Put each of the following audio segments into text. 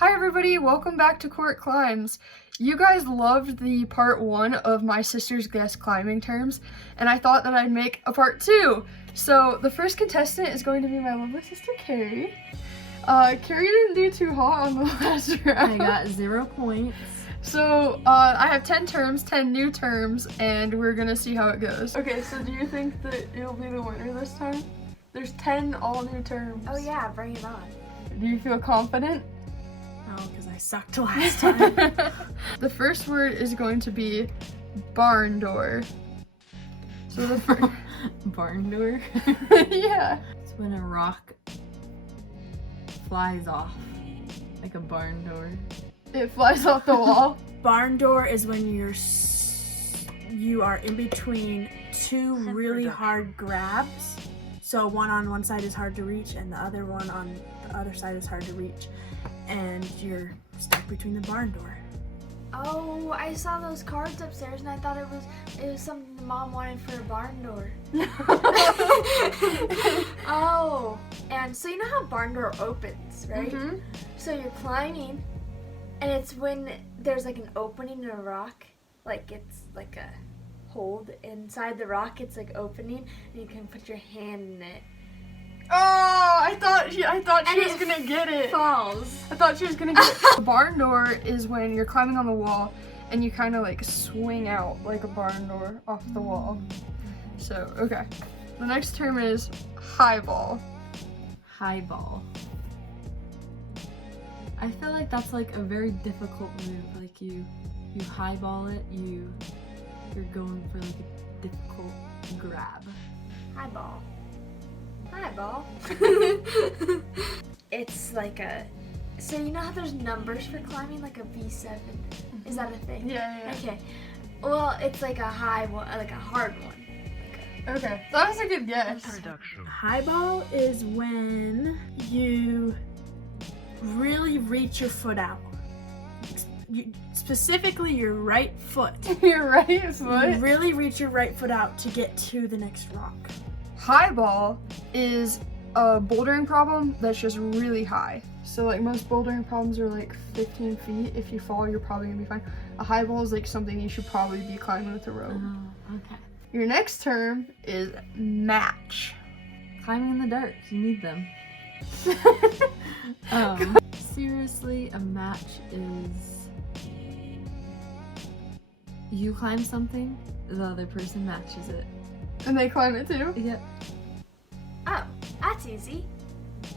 Hi everybody, welcome back to Court Climbs. You guys loved the part 1 of my sister's guess climbing terms, and I thought that I'd make a part 2. So the first contestant is going to be my lovely sister Carrie. Carrie didn't do too hot on the last round. I got 0 points. So I have 10 terms, 10 new terms, and we're gonna see how it goes. Okay, so do you think that you'll be the winner this time? There's 10 all new terms. Oh yeah, bring it on. Do you feel confident? Oh, because I sucked last time. The first word is going to be barndoor. So the first Barndoor? yeah. It's when a rock flies off, like a barn door. It flies off the wall. Barndoor is when you are in between two really hard grabs. So one on one side is hard to reach and the other one on the other side is hard to reach. And you're stuck between the barn door. Oh, I saw those cards upstairs and I thought it was something the mom wanted for a barn door. Oh, and so you know how barn door opens, right? Mm-hmm. So you're climbing and it's when there's like an opening in a rock, like it's like a hold inside the rock, it's like opening and you can put your hand in it. Oh, I thought she was gonna get it. Falls. I thought she was gonna get it. The barn door is when you're climbing on the wall and you kind of like swing out like a barn door off the wall. So, okay. The next term is highball. Highball. I feel like that's like a very difficult move. Like you highball it, you're going for like a difficult grab. Highball. Highball. It's like a, so you know how there's numbers for climbing, like a V7? Is that a thing? Yeah. Okay. Well, it's like a high one, like a hard one. Okay. That was a good guess. Highball is when you really reach your foot out. Specifically your right foot. You're right, You foot. really reach your right foot out to get to the next rock. Highball is a bouldering problem that's just really high. So like most bouldering problems are like 15 feet. If you fall, you're probably gonna be fine. A highball is like something you should probably be climbing with a rope. Oh, okay. Your next term is match. Climbing in the dark, you need them. Seriously, a match is you climb something, the other person matches it. And they climb it too? Yep. Oh, that's easy.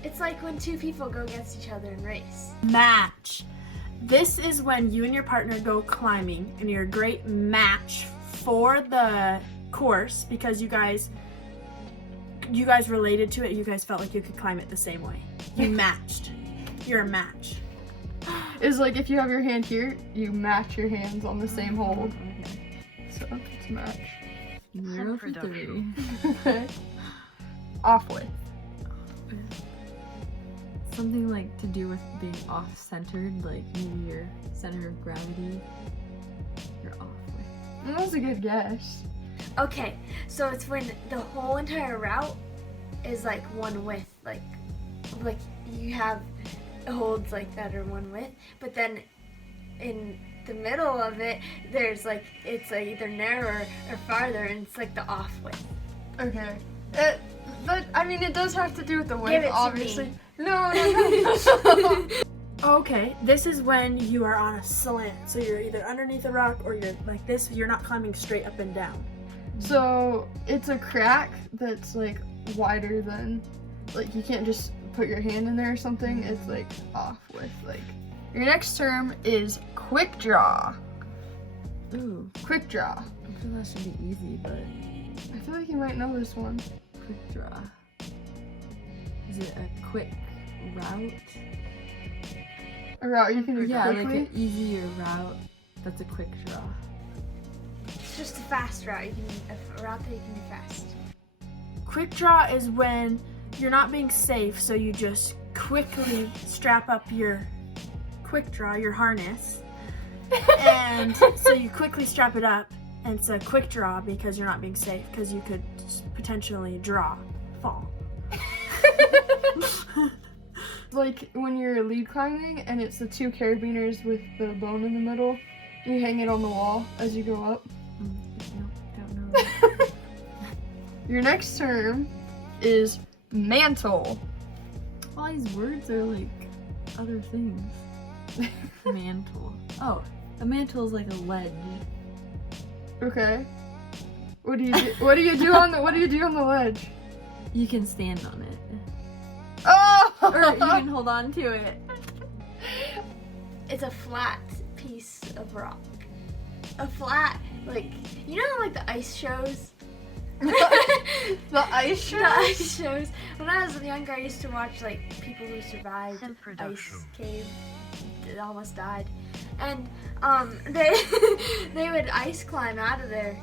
It's like when two people go against each other and race. Match. This is when you and your partner go climbing and you're a great match for the course because you guys related to it. You guys felt like you could climb it the same way. You matched. You're a match. Is like if you have your hand here, you match your hands on the same hold. Okay. So it's a match. 0 for 3. Okay. Off with. Something like to do with being off-centered, like maybe your center of gravity, you're off with. That was a good guess. Okay, so it's when the whole entire route is like one width, like you have holds like that are one width, but then in the middle of it, there's like, it's like either narrower or farther, and it's like the off width. Okay. It does have to do with the width, Give it to obviously. me. No. Okay, this is when you are on a slant. So you're either underneath a rock or you're like this. You're not climbing straight up and down. So it's a crack that's like wider than, like you can't just put your hand in there or something. It's like off with like. Your next term is quickdraw. Ooh, Quickdraw. I feel that should be easy, but I feel like you might know this one. quick draw. Is it a quick route? A route you can do Yeah, quickly. like an easier route. That's a quick draw. It's just a fast route. A route that you can do fast. Quick draw is when you're not being safe, so you just quickly strap up your quick draw, your harness, and so you quickly strap it up, and it's a quick draw because you're not being safe, because you could potentially fall. like when you're lead climbing and it's the 2 carabiners with the bone in the middle. You hang it on the wall as you go up. Nope, don't know that. Your next term is mantle. All these words are like other things. Mantle. Oh, a mantle is like a ledge. Okay. What do you do? What do you do on the ledge? You can stand on it. Oh! Or you can hold on to it. It's a flat piece of rock. A flat, like, you know, like the ice shows? The ice shows? The ice shows. When I was younger, I used to watch, like, people who survived ice cave that almost died. And, they would ice climb out of there.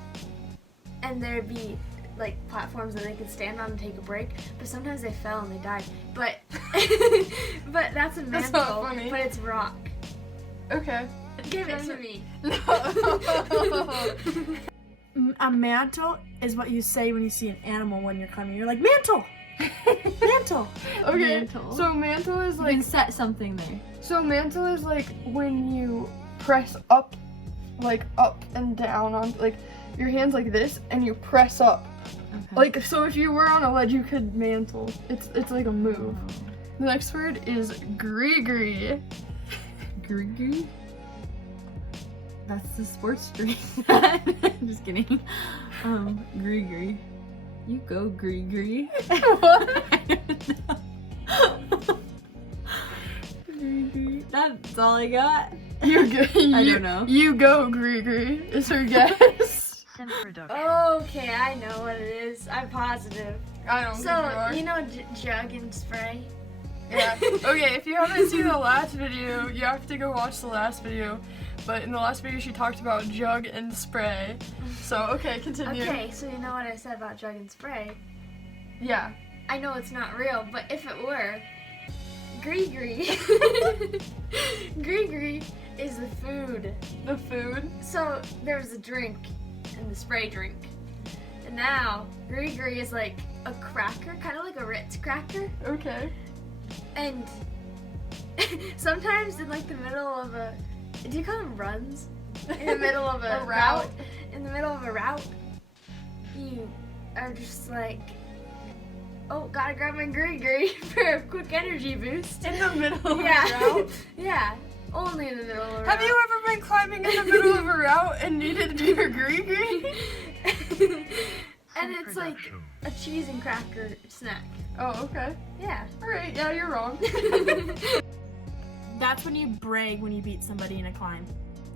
And there'd be, like, platforms that they could stand on and take a break. But sometimes they fell and they died. But, but that's a mantle. That's not funny. But it's rock. Okay. Give it to me. A mantle is what you say when you see an animal when you're climbing. You're like, mantle! Mantle! Okay, Mantle. so mantle is You like, can set something there. so mantle is like when you press up, like up and down on, like your hands like this and you press up. Okay. Like, so if you were on a ledge, you could mantle. It's like a move. The next word is Gri-gri. Gri-gri? That's the sports drink. Just kidding. Gri-gri. You go, Gri-gri. What? I don't know. Gri-gri. That's all I got. You go, I don't know. You go, Gri-gri, is her guess. Okay, I know what it is. I'm positive. I don't think you So, are. you know jug and spray? Yeah. Okay, if you haven't seen the last video, you have to go watch the last video. But in the last video, she talked about jug and spray. So, okay, continue. Okay, so you know what I said about jug and spray? Yeah. I know it's not real, but if it were, Gri-gri. Gri-gri is the food. The food. So there's a drink and the spray drink. And now Gri-gri is like a cracker, kind of like a Ritz cracker. Okay. And sometimes in like the middle of a, do you call them runs? In the middle of a, A route. In the middle of a route, you are just like, oh, gotta grab my Gri-gri for a quick energy boost. In the middle of Yeah. a route. Yeah. Only in the middle of a route. Have you ever been climbing in the middle of a route and needed to do your Gri-gri? And it's like a cheese and cracker snack. Oh, okay. Yeah. Alright, yeah, you're wrong. That's when you brag when you beat somebody in a climb.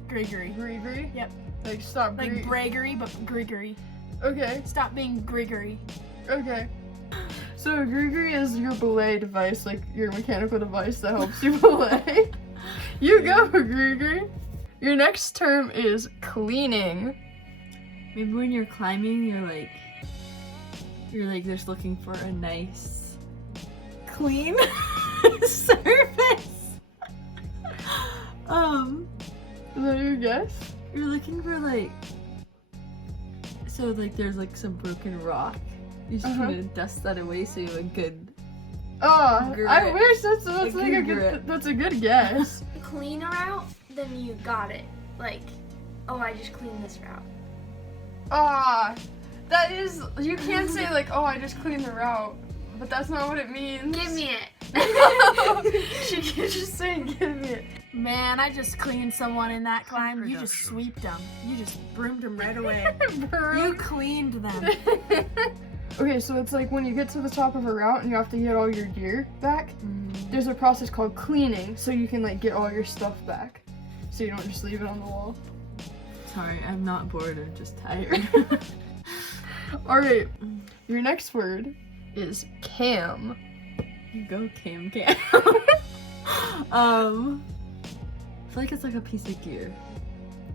Gri-gri. Gri-gri? Yep. Like, stop. Like braggery, but Gri-gri. Okay, Stop being Gri-gri. okay. So, Gri-gri is your belay device, like your mechanical device that helps you belay. You go, Gri-gri. Your next term is cleaning. Maybe when you're climbing, you're like just looking for a nice, clean surface. Is that your guess? You're looking for like, so like there's like some broken rock. You're just trying to dust that away so you have a good. Oh, Grip. I wish that's like good a good. grip. That's a good guess. Clean a route, then you got it. Like, oh, I just cleaned this route. Ah, that is. You can't say like, oh, I just cleaned the route, but that's not what it means. Give me it. She keeps just saying, give me it. Man, I just cleaned someone in that climb. You just sweeped them. You just broomed them right away. You cleaned them. Okay, so it's like when you get to the top of a route and you have to get all your gear back, there's a process called cleaning, so you can like get all your stuff back, so you don't just leave it on the wall. Sorry, I'm not bored. I'm just tired. All right, your next word is cam. You go, Cam. I feel like it's like a piece of gear,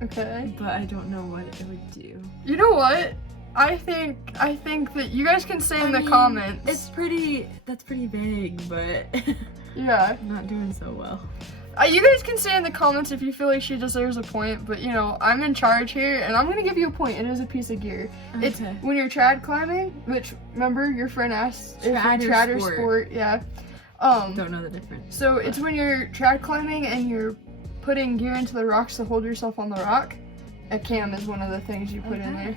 Okay. but I don't know what it would do. You know what? I think that you guys can say in the comments. That's pretty vague, but Yeah. I'm not doing so well. You guys can say in the comments if you feel like she deserves a point, but you know, I'm in charge here and I'm gonna give you a point. It is a piece of gear. It's Okay. when you're trad climbing, which remember your friend asked if Trad or you trad or sport. sport, yeah. Don't know the difference. So it's when you're trad climbing and you're putting gear into the rocks to hold yourself on the rock. A cam is one of the things you put in there.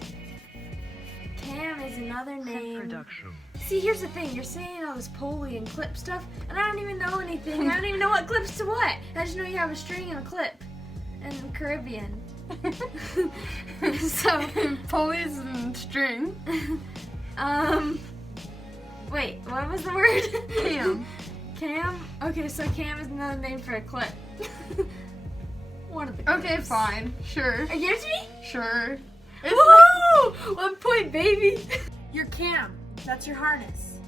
Cam is another name. See, here's the thing. You're saying all this pulley and clip stuff, and I don't even know anything. I don't even know what clips to what. I just know you have a string and a clip. And Caribbean. So, Pulleys and string. Wait, what was the word? Cam. Cam? Okay, so cam is another name for a clip. One of the clips. Okay, fine. Sure. Are you giving it to me? Sure. Woo! 1 point, baby. Your cam, that's your harness.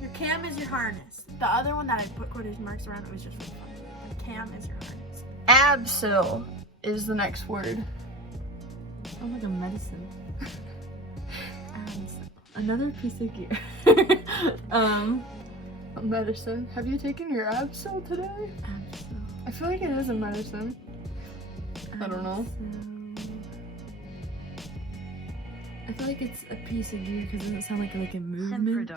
Your cam is your harness. The other one that I put quotation marks around, it was just for fun. The cam is your harness. Abseil is the next word. Sounds like a medicine. Another piece of gear. A medicine. Have you taken your Abseil today? Abseil. I feel like it is a medicine. I don't know. I feel like it's a piece of gear because it doesn't sound like a movement.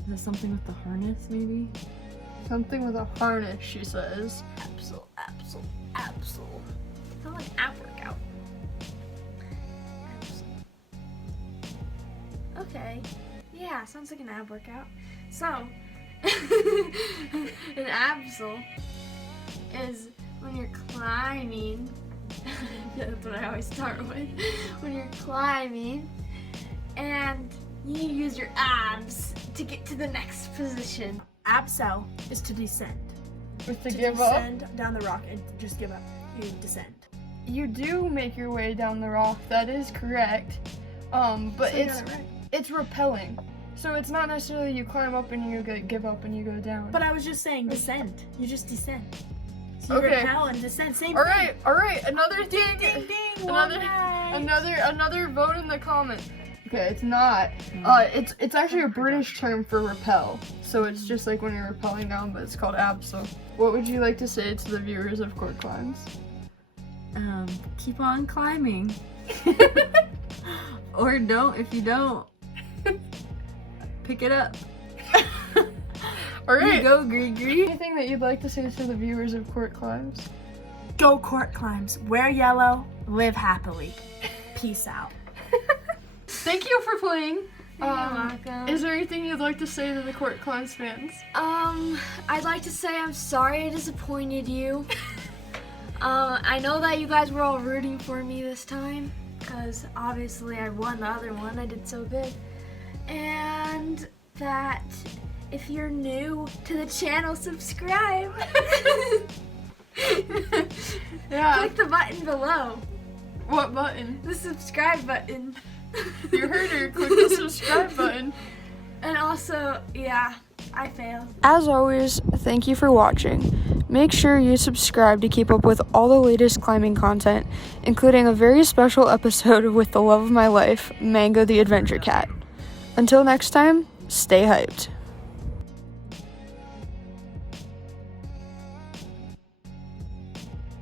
Is it something with the harness, maybe? Something with a harness, she says. Abseil, Abseil, Abseil. Sounds like ab workout. Abseil. Okay. Yeah, sounds like an ab workout. So, an abseil is when you're climbing. That's what I always start with. When you're climbing and you use your abs to get to the next position. Abseil is to descend. With the To give up. descend down the rock and just give up. You descend. You do make your way down the rock. That is correct. But So you got it right. it's repelling. So it's not necessarily you climb up and you give up and you go down. But I was just saying descend. You just descend. So you Okay. repel and descend. Same all thing. right. Another thing. Ding ding. Another vote in the comment. Okay, it's not. It's actually a British term for repel. So it's just like when you're rappelling down, but it's called abseil. What would you like to say to the viewers of Court Climbs? Keep on climbing. Or don't if you don't. Pick it up. All Here you right. go, Gri-gri. Anything that you'd like to say to the viewers of Court Climbs? Go Court Climbs. Wear yellow. Live happily. Peace out. Thank you for playing. You're welcome. Is there anything you'd like to say to the Court Climbs fans? I'd like to say I'm sorry I disappointed you. I know that you guys were all rooting for me this time, because obviously I won the other one. I did so good. And that if you're new to the channel, subscribe. Yeah. Click the button below. What button? The subscribe button. You heard her. Click the subscribe button. And also, yeah, I failed. As always, thank you for watching. Make sure you subscribe to keep up with all the latest climbing content, including a very special episode with the love of my life, Mango the Adventure Cat. Until next time, stay hyped.